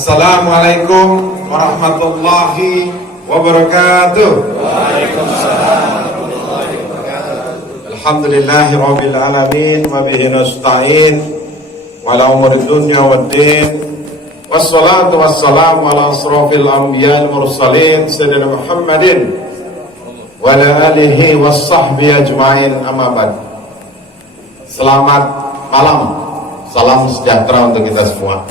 Assalamualaikum warahmatullahi wabarakatuh. Waalaikumsalam. Alhamdulillahi rabbil alamin wa bihi nasta'in wa ala umuri dunya waddin. Wassalatu wassalamu ala asrafil anbiya'i wal mursalin sayyidina Muhammadin wa ala alihi wassahbihi ajma'in, amma ba'd. Selamat malam, salam sejahtera untuk kita semua.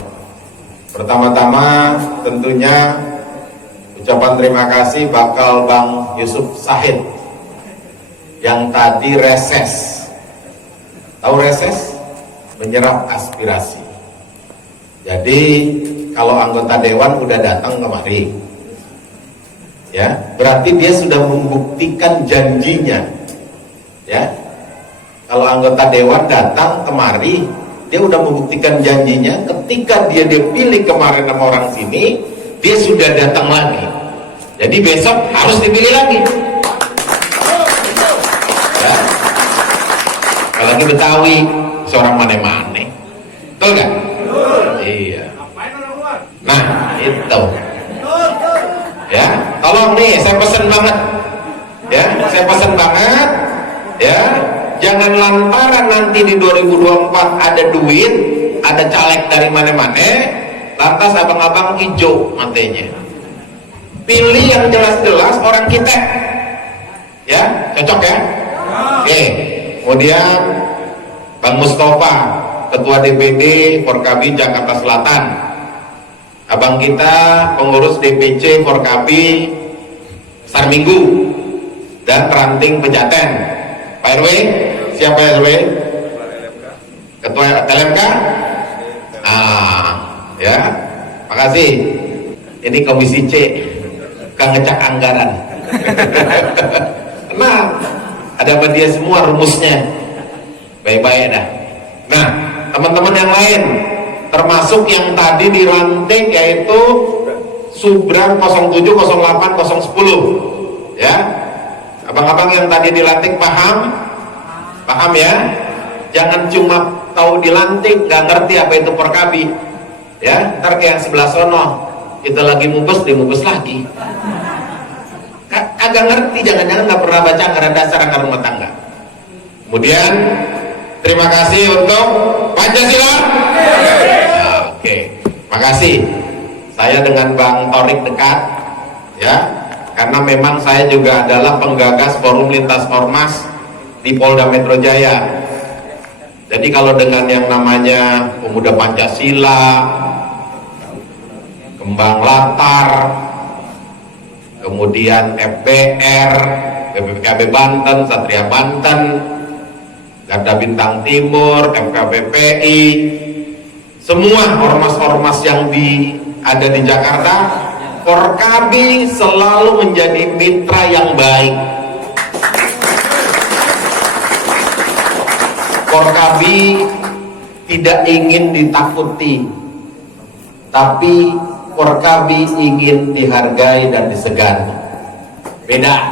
Pertama-tama tentunya ucapan terima kasih bakal Bang Yusuf Sahid yang tadi reses. Tahu reses? Menyerap aspirasi. Jadi kalau anggota dewan udah datang kemari, ya berarti dia sudah membuktikan janjinya. Ya, kalau anggota dewan datang kemari, dia udah membuktikan janjinya. Ketika dia dipilih kemarin sama orang sini, dia sudah datang lagi. Jadi besok harus dipilih lagi. Ya. Apalagi Betawi, seorang mane-mane. Betul gak? Iya. Nah, itu. Ya, tolong nih, saya pesen banget. Ya, saya pesen banget. Ya. Jangan lantaran nanti di 2024 ada duit, ada caleg dari mana-mana, lantas abang-abang hijau matanya. Pilih yang jelas-jelas orang kita. Ya, cocok ya? Oke. Kemudian Bang Mustafa, Ketua DPD Forkabi Jakarta Selatan. Abang kita pengurus DPC Forkabi Sarminggu dan Ranting Pejaten. Pak RW, siapa RW? Ketua LMK? Ya, makasih. Ini Komisi C, Kang ngecak anggaran. Nah, ada sama dia semua rumusnya. Baik-baik dah. Nah, teman-teman yang lain, termasuk yang tadi dilantik yaitu Subran 07, 08, 010. Ya. Abang-abang yang tadi dilantik paham? Paham ya? Jangan cuma tahu dilantik, nggak ngerti apa itu Forkabi. Ya, ntar kayak yang sebelah sono, kita lagi mubes, dimubes lagi. Agak ngerti, jangan-jangan nggak pernah baca anggaran dasar, anggaran rumah tangga. Kemudian, terima kasih untuk Pancasila. Oke, makasih. Saya dengan Bang Torik dekat, ya. Karena memang saya juga adalah penggagas forum lintas ormas di Polda Metro Jaya. Jadi kalau dengan yang namanya Pemuda Pancasila, Kembang Latar, kemudian FPR, BPKB Banten, Satria Banten, Garda Bintang Timur, FKBPI, semua ormas-ormas yang ada di Jakarta, Forkabi selalu menjadi mitra yang baik. Forkabi tidak ingin ditakuti, tapi Forkabi ingin dihargai dan disegani. Beda.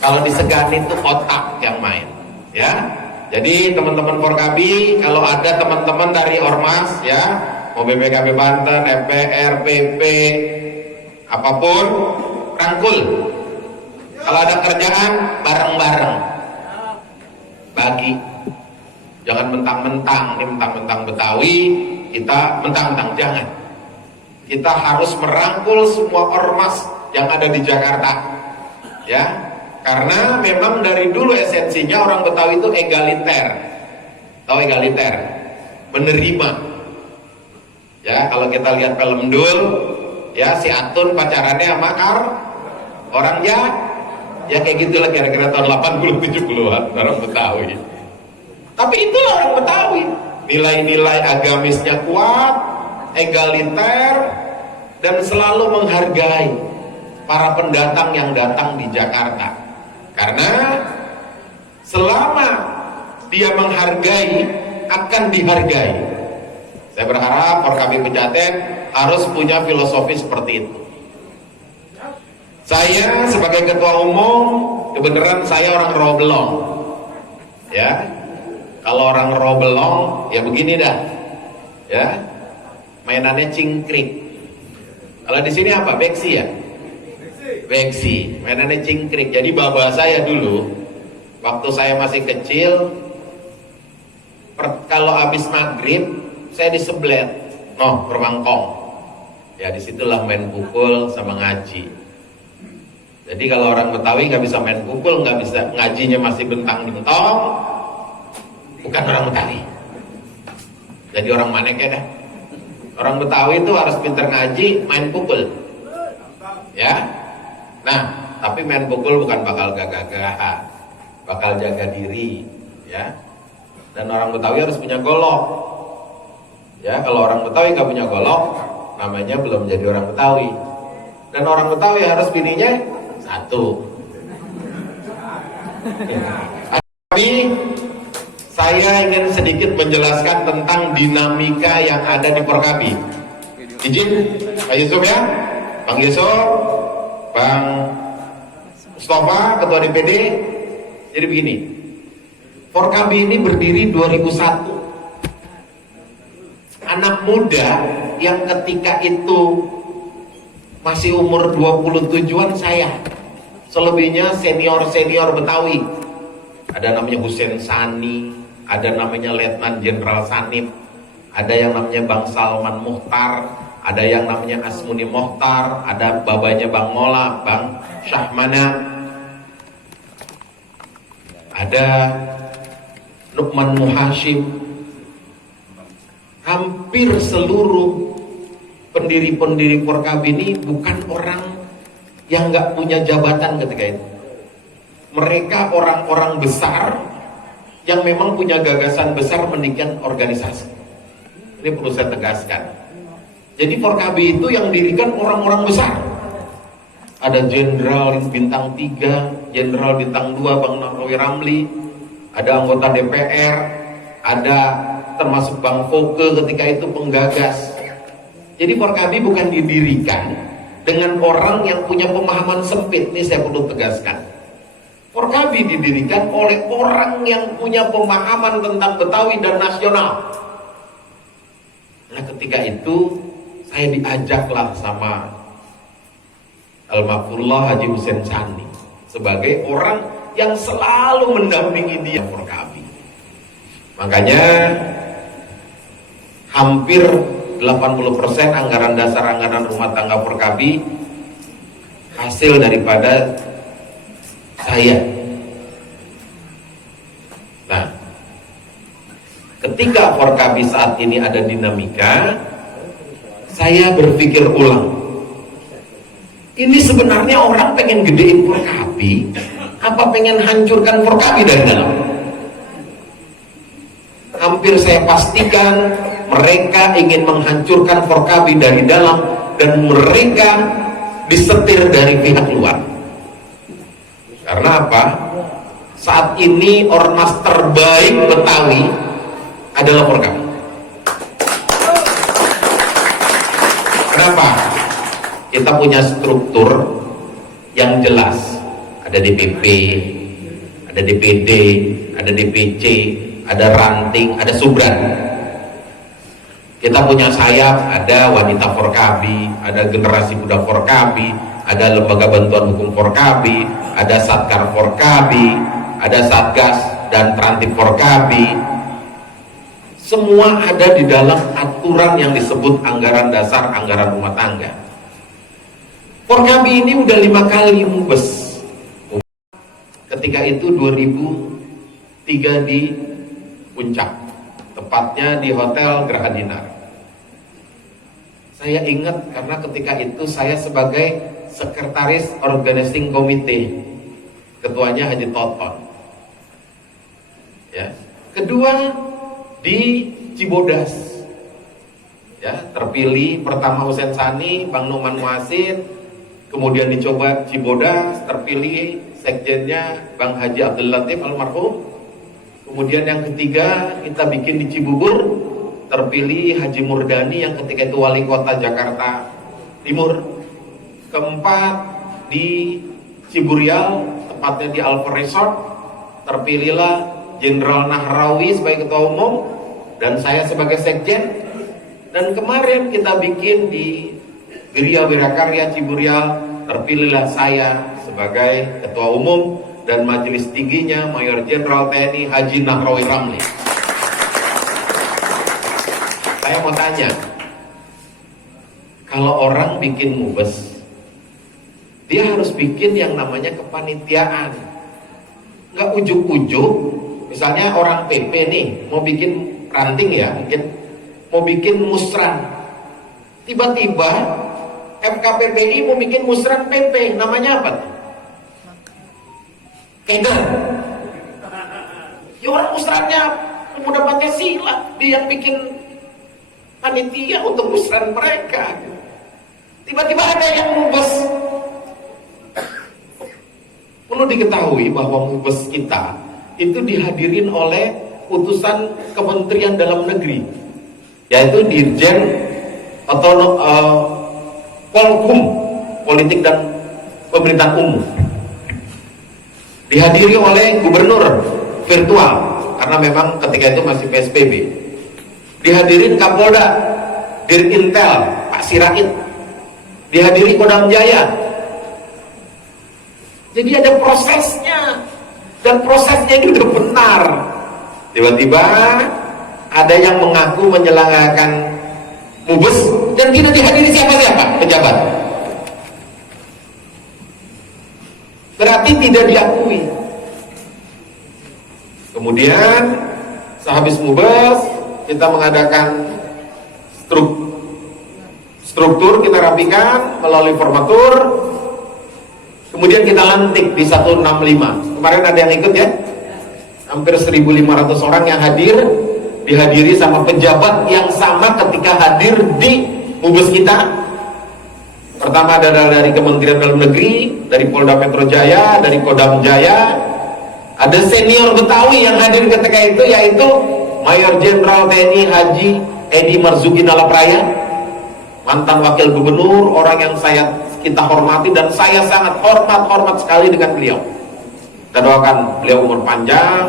Kalau disegani itu otak yang main, ya. Jadi teman-teman Forkabi, kalau ada teman-teman dari ormas, ya, mau BPKB Banten, FPR, PP, apapun, rangkul. Kalau ada kerjaan, bareng-bareng bagi. Jangan mentang-mentang, ini mentang-mentang Betawi, kita mentang-mentang, jangan. Kita harus merangkul semua ormas yang ada di Jakarta, ya. Karena memang dari dulu esensinya orang Betawi itu egaliter. Tahu egaliter? Menerima. Ya, kalau kita lihat film Dul, ya si Atun pacarannya sama orang ya kayak gitulah kira-kira tahun 80 70-an orang Betawi. Tapi itulah orang Betawi. Nilai-nilai agamisnya kuat, egaliter, dan selalu menghargai para pendatang yang datang di Jakarta. Karena selama dia menghargai, akan dihargai. Saya berharap Forkabi Pejaten harus punya filosofi seperti itu. Saya sebagai ketua umum, kebenaran saya orang Robelong. Ya, kalau orang Robelong, ya begini dah. Ya, mainannya cingkrik. Kalau di sini apa? Beksi ya? Beksi. Mainannya cingkrik. Jadi baba saya dulu, waktu saya masih kecil, kalau habis maghrib, saya diseblet, permangkong. Ya disitulah main pukul sama ngaji. Jadi kalau orang Betawi nggak bisa main pukul, nggak bisa ngajinya masih bentang-bentong, bukan orang Betawi. Jadi orang Manek ya dah. Orang Betawi itu harus pintar ngaji, main pukul. Ya. Nah, tapi main pukul bukan bakal gagah-gagahan, bakal jaga diri, ya. Dan orang Betawi harus punya golok. Ya, kalau orang Betawi nggak punya golok, namanya belum jadi orang Betawi. Dan orang Betawi harus bininya satu. Ya. Tapi saya ingin sedikit menjelaskan tentang dinamika yang ada di Forkabi. Izin Pak Yusuf ya, Bang Yusuf, Bang Mustafa, Ketua DPD. Jadi begini, Forkabi ini berdiri 2001. Anak muda yang ketika itu masih umur 27-an saya. Selebihnya senior-senior Betawi. Ada namanya Hussein Sani, ada namanya Letnan Jenderal Sanip, ada yang namanya Bang Salman Muhtar, ada yang namanya Asmuni Mohtar, ada babanya Bang Mola, Bang Syahmana, ada Nukman Muhashim. Hampir seluruh pendiri-pendiri Forkabi ini bukan orang yang nggak punya jabatan ketika itu. Mereka orang-orang besar yang memang punya gagasan besar mendirikan organisasi. Ini perlu saya tegaskan. Jadi Forkabi itu yang dirikan orang-orang besar. Ada jenderal bintang 3, jenderal bintang 2 Bang Nahrawi Ramli, ada anggota DPR, ada termasuk Bang Foke ketika itu penggagas. Jadi Forkabi bukan didirikan dengan orang yang punya pemahaman sempit. Ini saya perlu tegaskan. Forkabi didirikan oleh orang yang punya pemahaman tentang Betawi dan nasional. Nah ketika itu saya diajaklah sama Almarhumullah Haji Hussein Sani sebagai orang yang selalu mendampingi dia Forkabi. Makanya hampir 80% anggaran dasar anggaran rumah tangga Forkabi hasil daripada saya. Nah, ketika Forkabi saat ini ada dinamika, saya berpikir ulang. Ini sebenarnya orang pengen gedein Forkabi, apa pengen hancurkan Forkabi dari dalam? Hampir saya pastikan mereka ingin menghancurkan Forkabi dari dalam dan mereka disetir dari pihak luar. Karena apa? Saat ini ormas terbaik Betawi adalah Forkabi. Kenapa? Kita punya struktur yang jelas. Ada DPP, ada DPD, ada DPC, ada ranting, ada subran. Kita punya sayap, ada wanita Forkabi, ada generasi muda Forkabi, ada lembaga bantuan hukum Forkabi, ada Satkar Forkabi, ada Satgas dan Trantip Forkabi. Semua ada di dalam aturan yang disebut anggaran dasar anggaran rumah tangga. Forkabi ini udah 5 kali mubes. Ketika itu 2003 di Puncak, tepatnya di Hotel Geraha Dinar. Saya ingat karena ketika itu saya sebagai sekretaris organizing committee, ketuanya Haji Toton. Ya. Kedua di Cibodas, ya terpilih pertama Hussein Sani, Bang Numan Muasid, kemudian dicoba Cibodas, terpilih sekjennya Bang Haji Abdul Latif almarhum. Kemudian yang ketiga kita bikin di Cibubur, terpilih Haji Murdani yang ketika itu wali kota Jakarta Timur. Keempat di Ciburial, tepatnya di Alfa Resort, terpilihlah Jenderal Nahrawi sebagai ketua umum dan saya sebagai sekjen. Dan kemarin kita bikin di Geria Wirakarya Ciburial, terpilihlah saya sebagai ketua umum dan majelis tingginya Mayor Jenderal TNI Haji Nahrawi Ramli. Saya mau tanya, kalau orang bikin mubes, dia harus bikin yang namanya kepanitiaan. Nggak ujuk-ujuk, misalnya orang PP nih, mau bikin ranting ya, mau bikin musran. Tiba-tiba FKPPI mau bikin musran PP, namanya apa? Keder. Ya orang musrannya pemuda Pancasila, dia yang bikin panitia untuk musran mereka. Tiba-tiba ada yang mubes. Perlu diketahui bahwa mubes kita itu dihadirin oleh utusan Kementerian Dalam Negeri, yaitu Dirjen Polhum, Politik dan Pemerintahan Umum. Dihadiri oleh gubernur virtual karena memang ketika itu masih PSBB. Dihadirin Kapolda, Dirintel, Pak Sirait. Dihadiri Kodam Jaya. Jadi ada prosesnya, dan prosesnya itu sudah benar. Tiba-tiba ada yang mengaku menyelenggarakan mubes dan tidak dihadiri siapa-siapa pejabat. Berarti tidak diakui. Kemudian sehabis mubes kita mengadakan struktur, kita rapikan melalui formatur. Kemudian kita lantik di 165. Kemarin ada yang ikut ya? Hampir 1.500 orang yang hadir, dihadiri sama pejabat yang sama ketika hadir di mubes kita. Pertama adalah dari Kementerian Dalam Negeri, dari Polda Metro Jaya, dari Kodam Jaya. Ada senior Betawi yang hadir ketika itu, yaitu Mayor Jenderal TNI Haji Edi Marzuki Nalapraya, mantan wakil gubernur, orang yang kita hormati dan saya sangat hormat sekali dengan beliau. Kita doakan beliau umur panjang,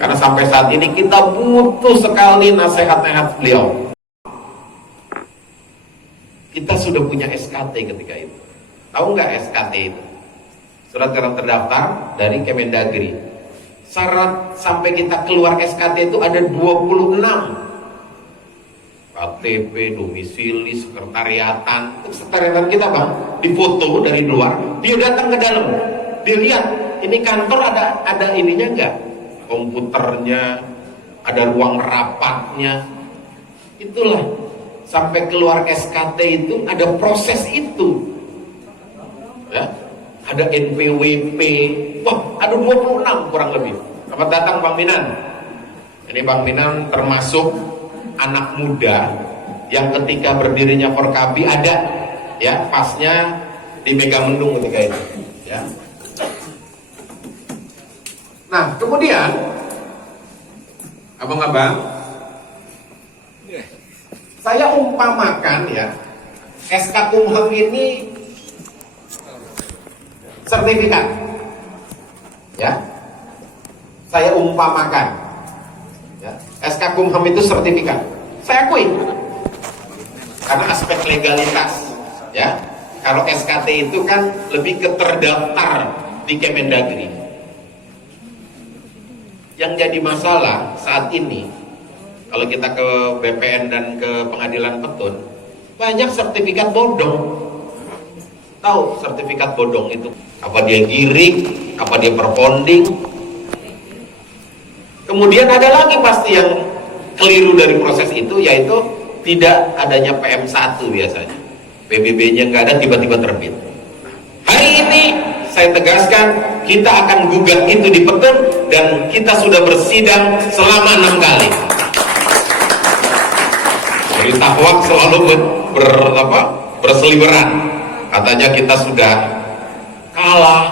karena sampai saat ini kita butuh sekali nasihat-nasihat beliau. Kita sudah punya SKT ketika itu. Tahu nggak SKT itu? Surat keterangan terdaftar dari Kemendagri. Syarat sampai kita keluar SKT itu ada 26. KTP, domisili, sekretariatan. Sekretariatan kita bang, difoto dari luar. Dia datang ke dalam, dia lihat ini kantor ada ininya enggak? Komputernya, ada ruang rapatnya. Itulah sampai keluar SKT itu ada proses itu. Ya, ada NPWP. Wah, ada 26 kurang lebih. Selamat datang Bang Minan. Ini Bang Minan termasuk anak muda yang ketika berdirinya Forkabi ada ya pasnya di Megamendung ketika itu ya. Nah kemudian abang-abang, saya umpamakan ya SK Kumham ini sertifikat ya, saya umpamakan ya, SK Kumham itu sertifikat. Saya akui karena aspek legalitas ya. Kalau SKT itu kan lebih ke terdaftar di Kemendagri. Yang jadi masalah saat ini kalau kita ke BPN dan ke Pengadilan Petun, banyak sertifikat bodong. Tahu sertifikat bodong itu apa? Dia giring, apa dia perponding. Kemudian ada lagi pasti yang keliru dari proses itu, yaitu tidak adanya PM1 biasanya. PBB-nya nggak ada, tiba-tiba terbit. Hari ini saya tegaskan, kita akan gugat itu di Petun dan kita sudah bersidang selama 6 kali. Berita hoax selalu berseliweran. Katanya kita sudah kalah.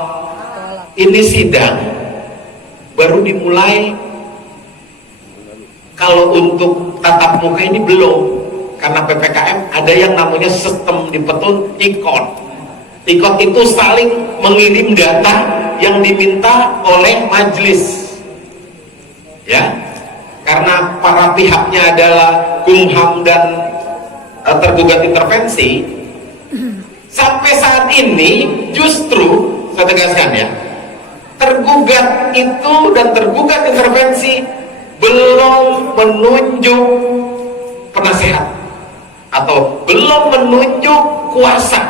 Ini sidang baru dimulai. Kalau untuk tatap muka ini belum, karena PPKM ada yang namanya sistem di Petun IKOT. IKOT itu saling mengirim data yang diminta oleh majelis, ya, karena para pihaknya adalah Kumham dan tergugat intervensi, sampai saat ini justru saya tegaskan ya, tergugat itu dan tergugat intervensi belum menunjuk penasehat atau belum menunjuk kuasa.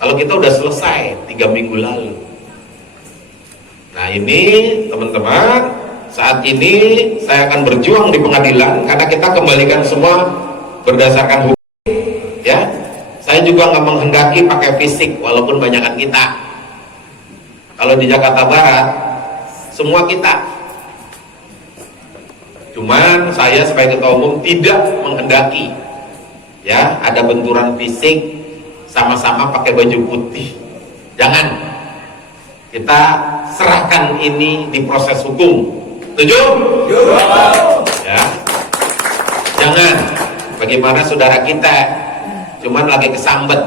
Kalau kita udah selesai 3 minggu lalu. Nah ini teman-teman, saat ini saya akan berjuang di pengadilan karena kita kembalikan semua berdasarkan hukum ya. Saya juga nggak menghendaki pakai fisik walaupun banyakan kita. Kalau di Jakarta Barat semua kita, cuman saya sebagai ketua umum tidak menghendaki ya ada benturan fisik sama-sama pakai baju putih. Jangan, kita serahkan ini di proses hukum. Setuju? Ya. Jangan bagaimana saudara kita cuman lagi kesambet.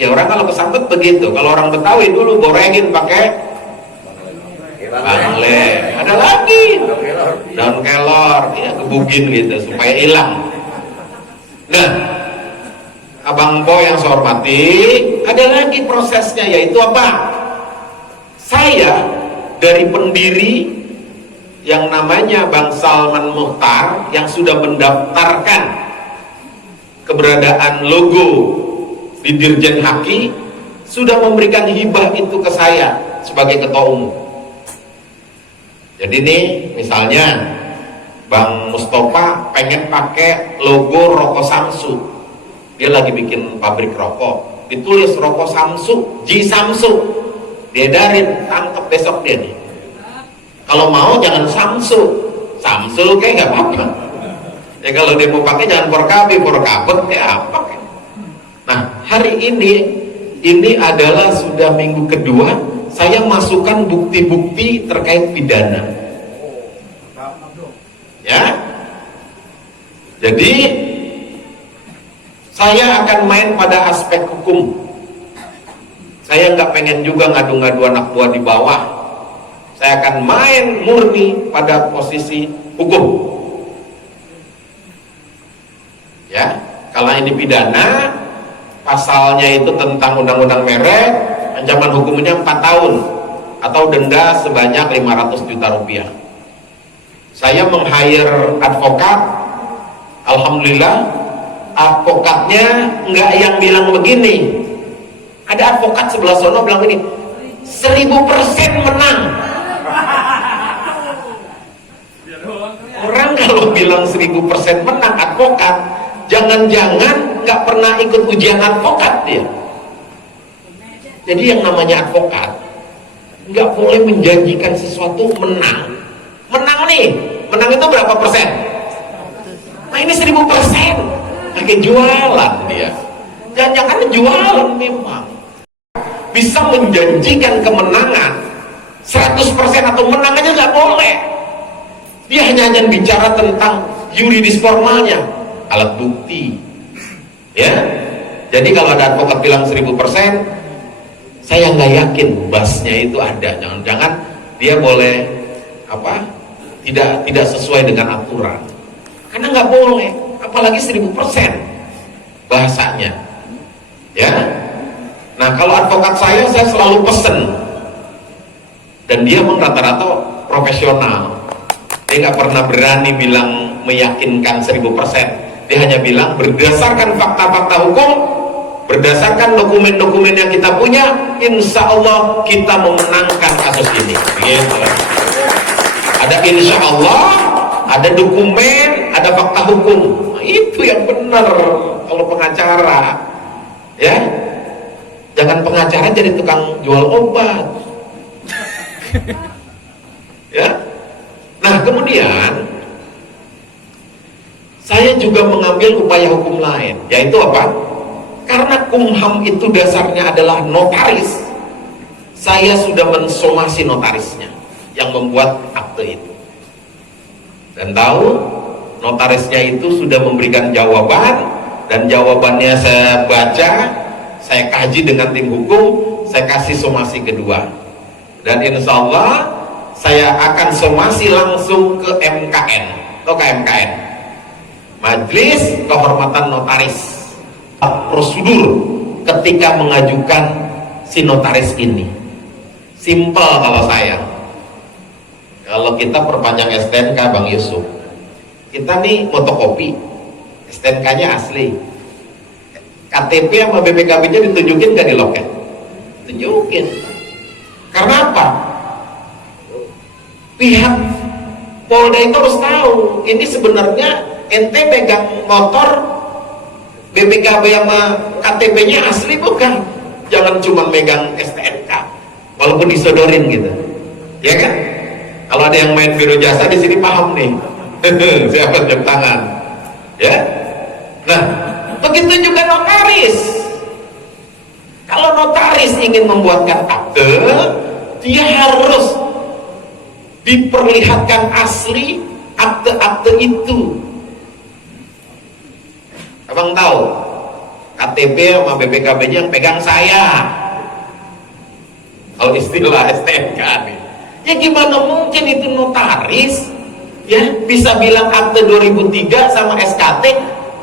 Ya orang kalau kesambet begitu. Kalau orang Betawi dulu gorengin pakai bangle, ada lagi daun kelor, ya gebugin gitu supaya hilang. Nah, Abang Po yang saya hormati, ada lagi prosesnya, yaitu apa? Saya dari pendiri yang namanya Bang Salman Mukhtar yang sudah mendaftarkan keberadaan logo di Dirjen Haki, sudah memberikan hibah itu ke saya sebagai ketua umum. Jadi nih misalnya Bang Mustafa pengen pakai logo rokok Samsu, dia lagi bikin pabrik rokok, ditulis rokok Samsu, Ji Samsu, diedarin, tangkep besok dia nih. Kalau mau jangan Samsu, Samsul kayak nggak apa-apa. Ya kalau dia mau pakai jangan Porkabi, Porkabet kayak apa? Nah hari ini adalah sudah minggu kedua saya masukkan bukti-bukti terkait pidana. Ya, jadi saya akan main pada aspek hukum. Saya nggak pengen juga ngadu-ngadu anak buah di bawah. Saya akan main murni pada posisi hukum. Ya, kalau ini pidana, pasalnya itu tentang undang-undang merek, ancaman hukumnya 4 tahun atau denda sebanyak 500 juta rupiah. Saya meng-hire advokat, alhamdulillah advokatnya nggak yang bilang begini. Ada advokat sebelah sono bilang ini 1000% menang. Orang kalau bilang 1000% menang advokat, jangan-jangan nggak pernah ikut ujian advokat dia. Jadi yang namanya advokat nggak boleh menjanjikan sesuatu menang. Menang nih, menang itu berapa persen? Nah ini 1000%, pakai jualan dia. Jangan-jangan jualan memang. Bisa menjanjikan kemenangan 100% atau menang aja nggak boleh. Dia hanya bicara tentang yuridis formalnya, alat bukti. Ya, jadi kalau ada advokat bilang 1000%, saya nggak yakin basnya itu ada. Jangan-jangan dia boleh apa? Tidak sesuai dengan aturan. Karena nggak boleh, apalagi 1000% bahasanya. Ya. Nah, kalau advokat saya selalu pesen. Dan dia memang rata-rata profesional. Dia nggak pernah berani bilang meyakinkan 1000%. Dia hanya bilang berdasarkan fakta-fakta hukum, berdasarkan dokumen-dokumen yang kita punya, insya Allah kita memenangkan kasus ini. Begitu. Ada insya Allah, ada dokumen, ada fakta hukum. Nah, itu yang benar kalau pengacara. Ya, jangan pengacara jadi tukang jual obat. Ya. Nah kemudian saya juga mengambil upaya hukum lain, yaitu apa? Karena Kumham itu dasarnya adalah notaris, saya sudah mensomasi notarisnya yang membuat akte itu. Dan tahu notarisnya itu sudah memberikan jawaban, dan jawabannya saya baca, saya kaji dengan tim hukum, saya kasih somasi kedua. Dan insya Allah saya akan somasi langsung ke MKN atau KMKN, Majelis Kehormatan Notaris. Prosedur ketika mengajukan si notaris ini simple. Kalau kita perpanjang STNK Bang Yusuf, kita nih fotokopi STNK-nya asli, KTP sama BPKB-nya ditunjukin gak di loket? Tunjukin. Karena apa? Pihak Polda itu harus tahu ini sebenarnya ente pegang motor BPKB sama KTP-nya asli bukan? Jangan cuma megang STNK walaupun disodorin gitu, ya kan? Kalau ada yang main biro jasa di sini paham nih. Siapa jam tangan, ya? Nah, begitu juga notaris. Kalau notaris ingin membuatkan akte, dia harus diperlihatkan asli akte-akte itu. Abang tahu KTP sama BPKB-nya yang pegang saya. Kalau istilah STNK nih, ya gimana mungkin itu notaris ya bisa bilang akte 2003 sama SKT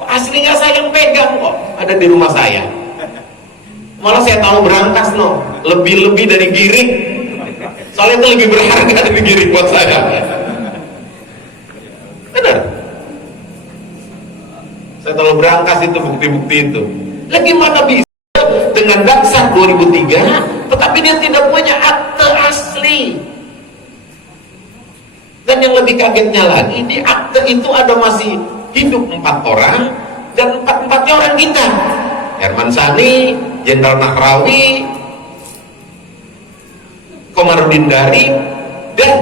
aslinya saya yang pegang kok, ada di rumah saya. Malah saya tahu berangkas lebih dari giring, soalnya itu lebih berharga dari giring buat saya. Benar, saya tahu berangkas itu bukti-bukti itu. Lah gimana bisa dengan dasar 2003 tetapi dia tidak punya akte asli? Dan yang lebih kagetnya lagi, di akte itu ada masih hidup 4 orang dan 4-4-nya orang kita. Herman Sani, Jenderal Nahrawi, Komarudin Dari, dan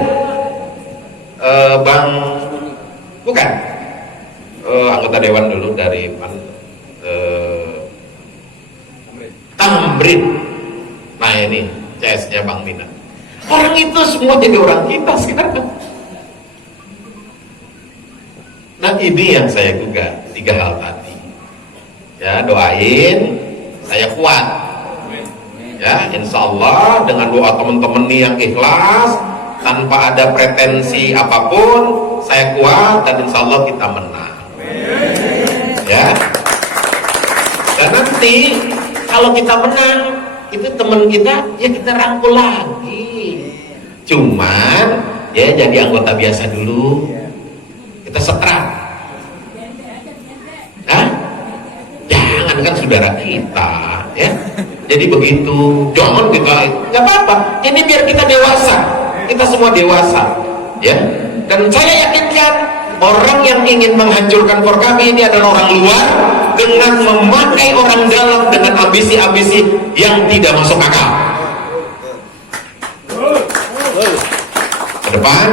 anggota dewan dulu dari Tamrin. Nah ini CS-nya Bang Mina. Orang itu semua jadi orang kita sekarang. Nah ini yang saya gugat, 3 hal tadi. Ya, doain saya kuat. Ya, insya Allah dengan doa teman-teman nih yang ikhlas, tanpa ada pretensi apapun, saya kuat dan insya Allah kita menang. Ya. Dan nanti kalau kita menang, itu teman kita, ya kita rangkul lagi. Cuman ya jadi anggota biasa dulu. Kita setrap. Hah? Jangan, kan saudara kita, ya. Jadi begitu, jangan kita, nggak apa-apa. Ini biar kita dewasa, kita semua dewasa, ya. Dan saya yakinkan orang yang ingin menghancurkan Forkabi ini adalah orang luar dengan memakai orang dalam dengan ambisi-ambisi yang tidak masuk akal. Ke depan,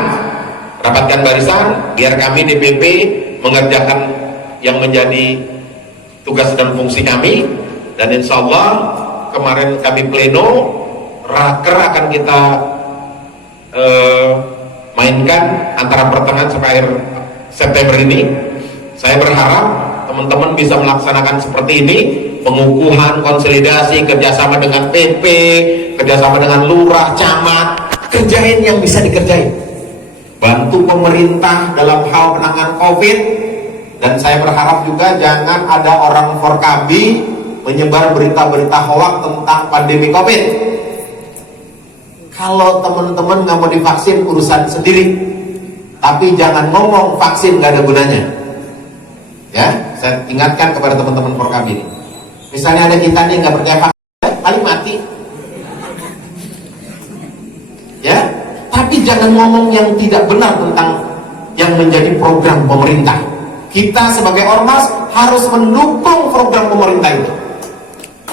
rapatkan barisan, biar kami DPP mengerjakan yang menjadi tugas dan fungsi kami, dan insya Allah kemarin kami pleno, raker akan kita mainkan antara pertengahan sampai akhir September ini. Saya berharap teman-teman bisa melaksanakan seperti ini, pengukuhan, konsolidasi, kerjasama dengan PP, kerjasama dengan lurah, camat, kerjain yang bisa dikerjain, bantu pemerintah dalam hal penanganan COVID. Dan saya berharap juga jangan ada orang Forkabi menyebar berita-berita hoak tentang pandemi COVID. Kalau teman-teman nggak mau divaksin, urusan sendiri, tapi jangan ngomong vaksin nggak ada gunanya. Ya, saya ingatkan kepada teman-teman Forkabi ini. Misalnya ada kita nih nggak percaya vaksin, paling mati. Ya, tapi jangan ngomong yang tidak benar tentang yang menjadi program pemerintah. Kita sebagai ormas harus mendukung program pemerintah itu.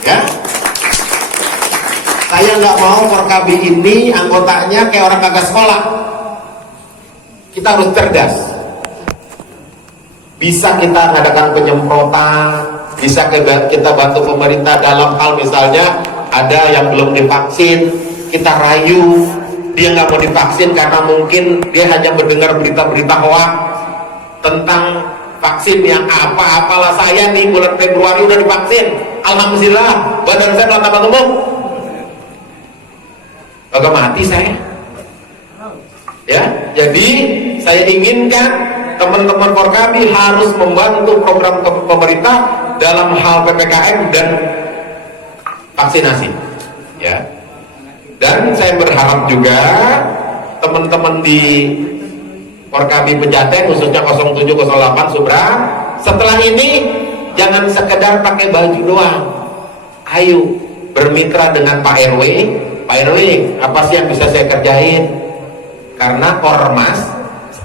Ya, saya nggak mau Forkabi ini anggotanya kayak orang kagak sekolah. Kita harus cerdas. Bisa kita mengadakan penyemprotan, bisa kita bantu pemerintah dalam hal misalnya ada yang belum divaksin, kita rayu dia nggak mau divaksin karena mungkin dia hanya mendengar berita-berita hoak tentang vaksin yang apalah. Saya nih bulan Februari udah divaksin, alhamdulillah, badan saya telah umum, agak mati saya. Ya, jadi saya inginkan teman-teman Forkabi harus membantu program pemerintah dalam hal PPKM dan vaksinasi, ya. Dan saya berharap juga teman-teman di Forkabi Pejaten khususnya 0708 Subra, setelah ini jangan sekedar pakai baju doang. Ayo bermitra dengan Pak RW. Pak RW, apa sih yang bisa saya kerjain? Karena ormas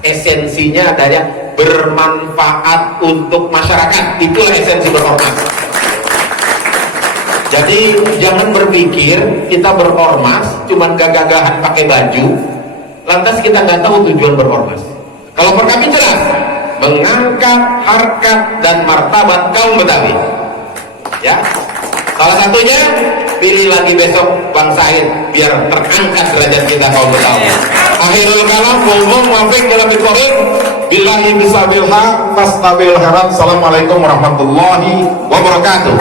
esensinya adalah bermanfaat untuk masyarakat. Itulah esensi berormas. Jadi jangan berpikir kita berormas cuman gagah-gagahan pakai baju, lantas kita nggak tahu tujuan berormas. Kalau Forkabi jelas mengangkat harkat dan martabat kaum Betawi, ya. Salah satunya pilih lagi besok Bang Said biar terangkat derajat kita kaum Betawi. Akhirul kalam, wallahu muwaffiq dalam biqorib. Billahi bisabil haq, fastabil haram. Assalamualaikum warahmatullahi wabarakatuh.